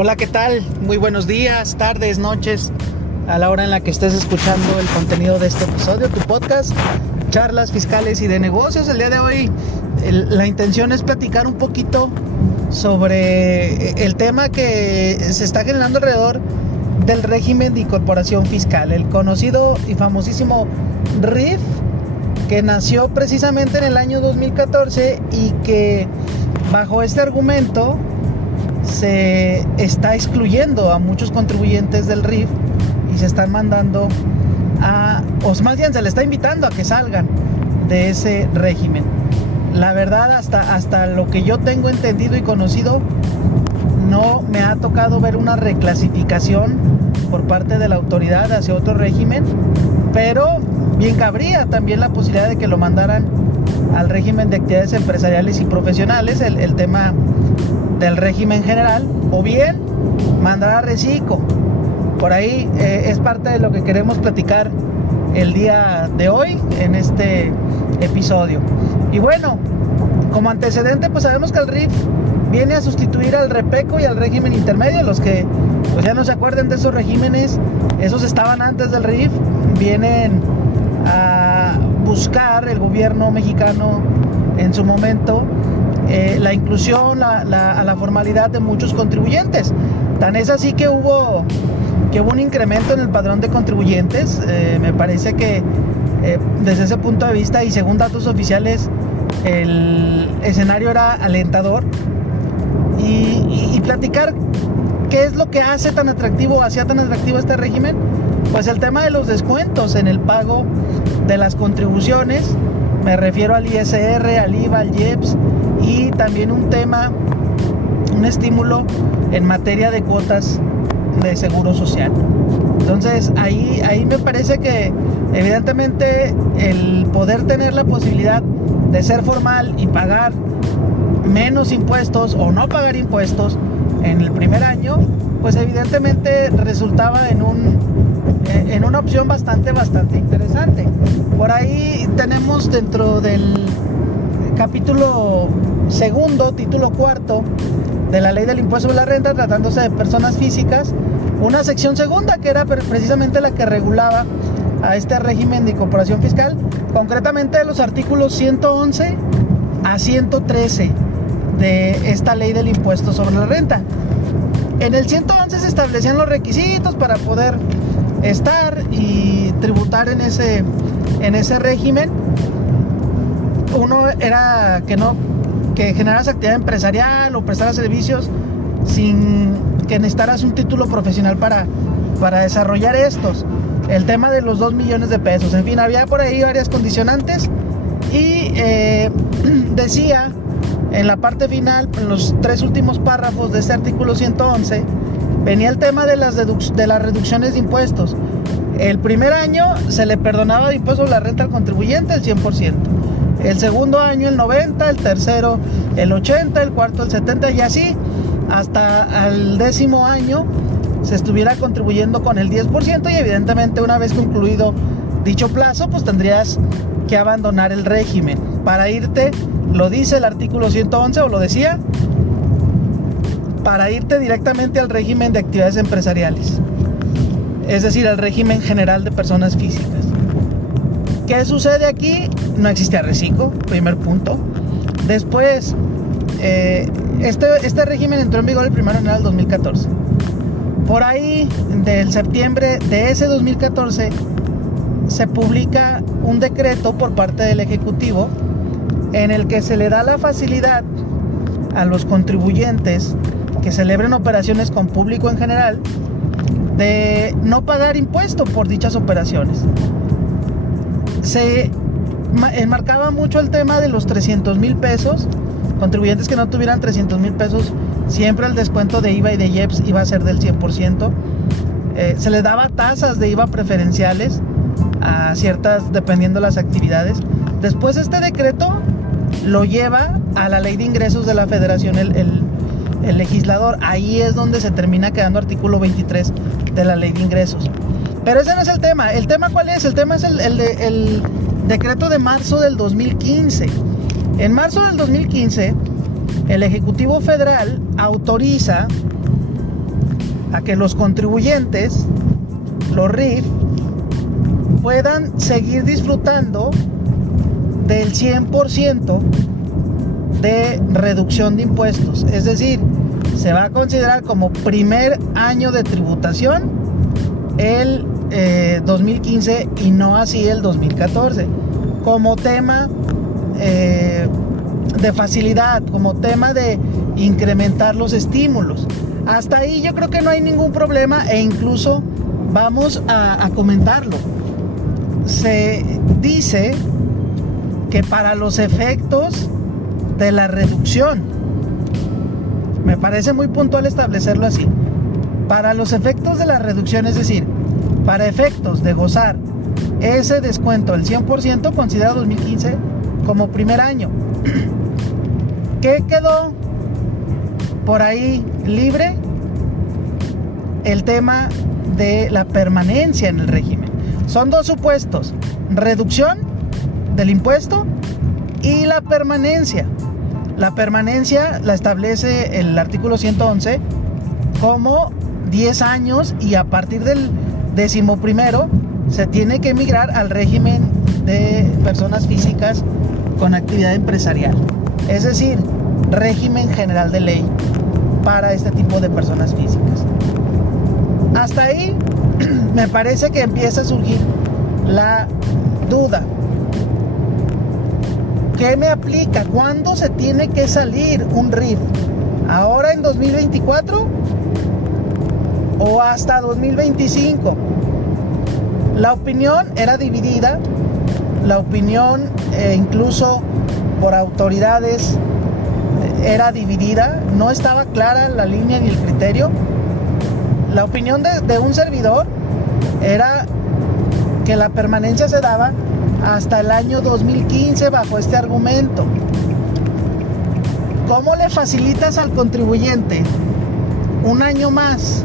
Hola, ¿qué tal? Muy buenos días, tardes, noches, a la hora en la que estés escuchando el contenido de este episodio, tu podcast, Charlas Fiscales y de Negocios. El día de hoy la intención es platicar un poquito sobre el tema que se está generando alrededor del régimen de incorporación fiscal, el conocido y famosísimo RIF, que nació precisamente en el año 2014 y que bajo este argumento se está excluyendo a muchos contribuyentes del RIF y se están mandando o más bien se les está invitando a que salgan de ese régimen. La verdad, hasta lo que yo tengo entendido y conocido, no me ha tocado ver una reclasificación por parte de la autoridad hacia otro régimen, pero bien cabría también la posibilidad de que lo mandaran al régimen de actividades empresariales y profesionales, el tema del régimen general, o bien mandar a Recicco. Por ahí es parte de lo que queremos platicar el día de hoy en este episodio. Y bueno, como antecedente, pues sabemos que el RIF viene a sustituir al REPECO y al régimen intermedio. Los que pues ya no se acuerden de esos regímenes, esos estaban antes del RIF, vienen a buscar el gobierno mexicano en su momento la inclusión, a la formalidad de muchos contribuyentes. Tan es así que hubo un incremento en el padrón de contribuyentes. Me parece que desde ese punto de vista y según datos oficiales, el escenario era alentador. Y platicar qué es lo que hacía tan atractivo este régimen. Pues el tema de los descuentos en el pago de las contribuciones. Me refiero al ISR, al IVA, al IEPS, y también un estímulo en materia de cuotas de seguro social. Entonces ahí me parece que evidentemente el poder tener la posibilidad de ser formal y pagar menos impuestos o no pagar impuestos en el primer año, pues evidentemente resultaba en una opción bastante interesante. Por ahí tenemos dentro del capítulo segundo, título cuarto de la ley del impuesto sobre la renta, tratándose de personas físicas, una sección segunda que era precisamente la que regulaba a este régimen de incorporación fiscal, concretamente de los artículos 111 a 113 de esta ley del impuesto sobre la renta. En el 111 se establecían los requisitos para poder estar y tributar en ese régimen. Uno era que generaras actividad empresarial o prestaras servicios sin que necesitaras un título profesional para desarrollar estos. El tema de los 2 millones de pesos. En fin, había por ahí varias condicionantes y decía en la parte final, en los 3 últimos párrafos de este artículo 111, venía el tema de las reducciones de impuestos. El primer año se le perdonaba de impuesto sobre la renta al contribuyente el 100%. El segundo año el 90%, el tercero el 80%, el cuarto el 70%, y así hasta el 10º año se estuviera contribuyendo con el 10%, y evidentemente una vez concluido dicho plazo, pues tendrías que abandonar el régimen para irte, lo dice el artículo 111, o lo decía, para irte directamente al régimen de actividades empresariales, es decir, al régimen general de personas físicas. ¿Qué sucede aquí? No existía Recicco, primer punto. Después, este régimen entró en vigor el 1 de enero del 2014. Por ahí, del septiembre de ese 2014, se publica un decreto por parte del Ejecutivo en el que se le da la facilidad a los contribuyentes que celebren operaciones con público en general de no pagar impuesto por dichas operaciones. Se enmarcaba mucho el tema de los 300,000 pesos. Contribuyentes que no tuvieran 300,000 pesos, siempre el descuento de IVA y de IEPS iba a ser del 100%. Se les daba tasas de IVA preferenciales a ciertas, dependiendo de las actividades. Después este decreto lo lleva a la ley de ingresos de la Federación el legislador. Ahí es donde se termina quedando artículo 23 de la ley de ingresos. Pero ese no es el tema. ¿El tema cuál es? El tema es el decreto de marzo del 2015. En marzo del 2015, el Ejecutivo Federal autoriza a que los contribuyentes, los RIF, puedan seguir disfrutando del 100% de reducción de impuestos. Es decir, se va a considerar como primer año de tributación el 2015 y no así el 2014, como tema de facilidad, como tema de incrementar los estímulos. Hasta ahí yo creo que no hay ningún problema, e incluso vamos a comentarlo. Se dice que para los efectos de la reducción, me parece muy puntual establecerlo así, para los efectos de la reducción, es decir, para efectos de gozar ese descuento del 100%, considera 2015 como primer año. ¿Qué quedó por ahí libre? El tema de la permanencia en el régimen. Son dos supuestos: reducción del impuesto y la permanencia. La permanencia la establece el artículo 111 como 10 años, y a partir del 11º se tiene que migrar al régimen de personas físicas con actividad empresarial. Es decir, régimen general de ley para este tipo de personas físicas. Hasta ahí me parece que empieza a surgir la duda. ¿Qué me aplica? ¿Cuándo se tiene que salir un RIF? ¿Ahora en 2024 o hasta 2025? La opinión era dividida. La opinión, incluso por autoridades, era dividida. No estaba clara la línea ni el criterio. La opinión de un servidor era que la permanencia se daba hasta el año 2015 bajo este argumento. ¿Cómo le facilitas al contribuyente un año más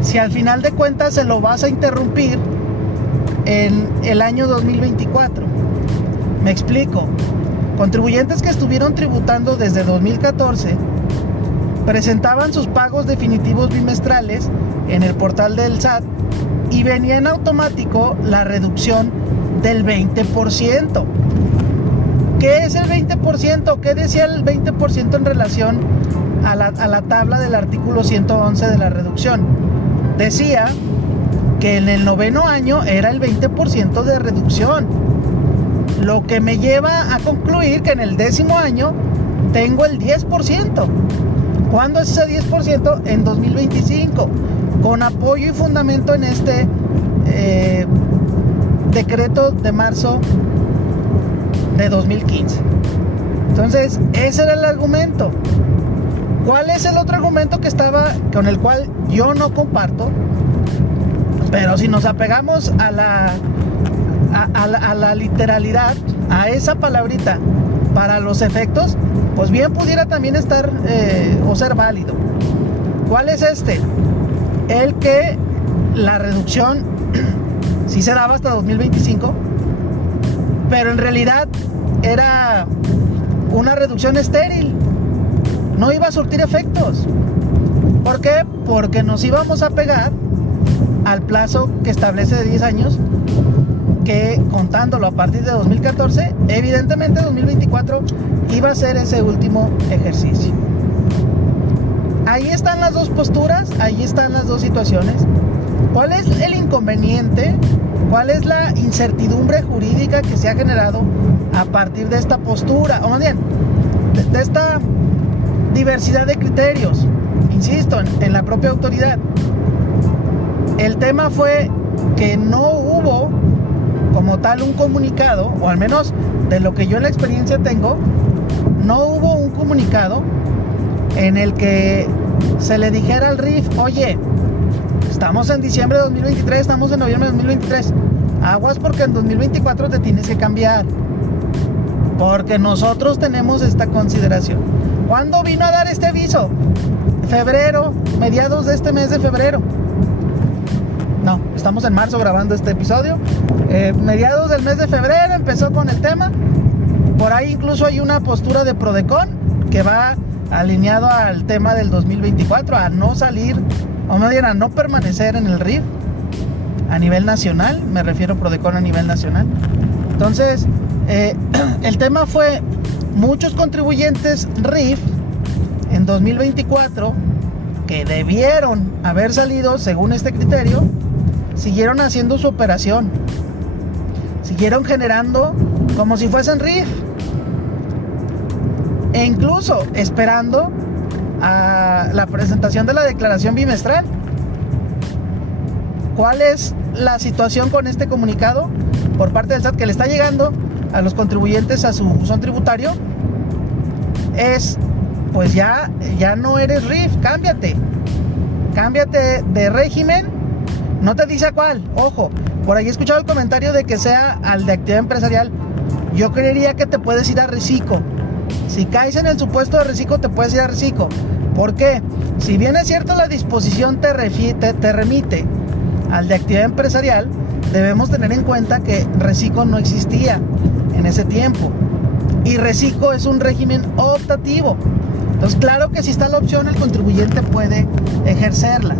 si al final de cuentas se lo vas a interrumpir en el año 2024? Me explico. Contribuyentes que estuvieron tributando desde 2014 presentaban sus pagos definitivos bimestrales en el portal del SAT y venía en automático la reducción del 20%. ¿Qué es el 20%? ¿Qué decía el 20% en relación a la tabla del artículo 111 de la reducción? Decía que en el 9º año era el 20% de reducción, lo que me lleva a concluir que en el 10º año tengo el 10%. ¿Cuándo es ese 10%? En 2025, con apoyo y fundamento en este decreto de marzo de 2015. Entonces, ese era el argumento. ¿Cuál es el otro argumento que estaba, con el cual yo no comparto? Pero si nos apegamos a la literalidad, a esa palabrita, para los efectos, pues bien pudiera también estar o ser válido. ¿Cuál es este? El que la reducción sí se daba hasta 2025, pero en realidad era una reducción estéril, no iba a surtir efectos. ¿Por qué? Porque nos íbamos a pegar al plazo que establece de 10 años, que contándolo a partir de 2014, evidentemente 2024 iba a ser ese último ejercicio. Ahí están las dos posturas, ahí están las dos situaciones. ¿Cuál es el inconveniente? ¿Cuál es la incertidumbre jurídica que se ha generado a partir de esta postura? O más bien, de esta diversidad de criterios, insisto, en la propia autoridad. El tema fue que no hubo como tal un comunicado, o al menos de lo que yo en la experiencia tengo, no hubo un comunicado en el que se le dijera al RIF: oye, estamos en diciembre de 2023, estamos en noviembre de 2023, aguas porque en 2024 te tienes que cambiar, porque nosotros tenemos esta consideración. ¿Cuándo vino a dar este aviso? Febrero, mediados de este mes de febrero. No, estamos en marzo grabando este episodio. Mediados del mes de febrero empezó con el tema. Por ahí incluso hay una postura de Prodecon que va alineado al tema del 2024, a no salir, o más bien a no permanecer en el RIF a nivel nacional, me refiero a Prodecon a nivel nacional. Entonces, el tema fue muchos contribuyentes RIF en 2024 que debieron haber salido según este criterio, siguieron haciendo su operación, siguieron generando como si fuesen RIF, e incluso esperando a la presentación de la declaración bimestral. ¿Cuál es la situación con este comunicado por parte del SAT que le está llegando a los contribuyentes a su buzón tributario? Es, pues ya no eres RIF, cámbiate de régimen. No te dice a cuál, ojo, por ahí he escuchado el comentario de que sea al de actividad empresarial. Yo creería que te puedes ir a Recico. Si caes en el supuesto de Recico, te puedes ir a Recico. ¿Por qué? Si bien es cierto la disposición te remite al de actividad empresarial, debemos tener en cuenta que Recico no existía en ese tiempo. Y Recico es un régimen optativo. Entonces, claro que si está la opción, el contribuyente puede ejercerla.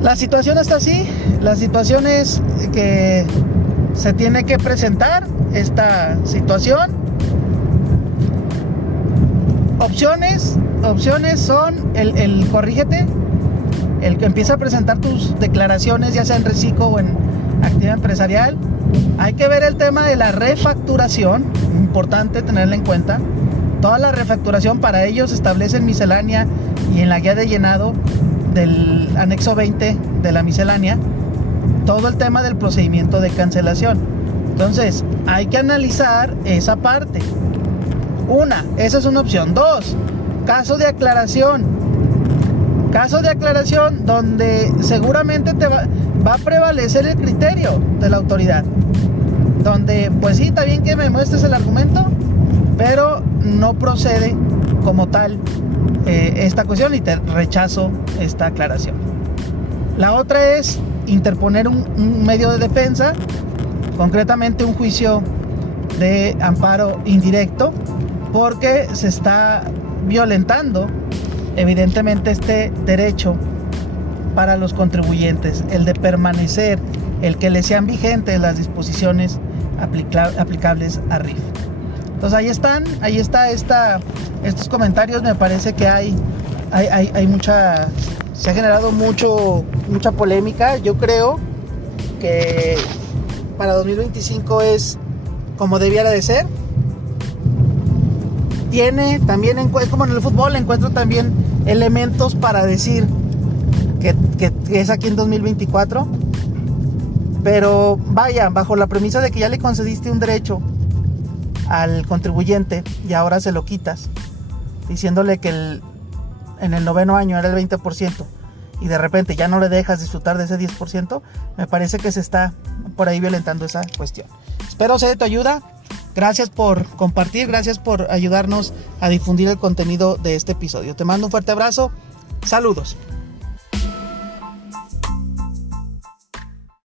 La situación está así. La situación es que se tiene que presentar esta situación. Opciones son el corrígete, el que empieza a presentar tus declaraciones, ya sea en Recico o en actividad empresarial. Hay que ver el tema de la refacturación, importante tenerla en cuenta. Toda la refacturación para ellos se establece en miscelánea y en la guía de llenado del anexo 20 de la miscelánea, todo el tema del procedimiento de cancelación. Entonces, hay que analizar esa parte. Esa es una opción. 2, caso de aclaración. Caso de aclaración donde seguramente va a prevalecer el criterio de la autoridad. Donde, pues sí, está bien que me muestres el argumento, pero no procede como tal esta cuestión y te rechazo esta aclaración. La otra es interponer un medio de defensa, concretamente un juicio de amparo indirecto, porque se está violentando evidentemente este derecho para los contribuyentes, el de permanecer, el que les sean vigentes las disposiciones aplicables a RIF. Entonces ahí está estos comentarios. Me parece que hay se ha generado mucha polémica. Yo creo que para 2025 es como debiera de ser. Tiene también, como en el fútbol, encuentro también elementos para decir que es aquí en 2024. Pero vaya, bajo la premisa de que ya le concediste un derecho al contribuyente y ahora se lo quitas, diciéndole que en el 9º año era el 20% y de repente ya no le dejas disfrutar de ese 10%, me parece que se está por ahí violentando esa cuestión. Espero sea de tu ayuda. Gracias por compartir, gracias por ayudarnos a difundir el contenido de este episodio. Te mando un fuerte abrazo. Saludos.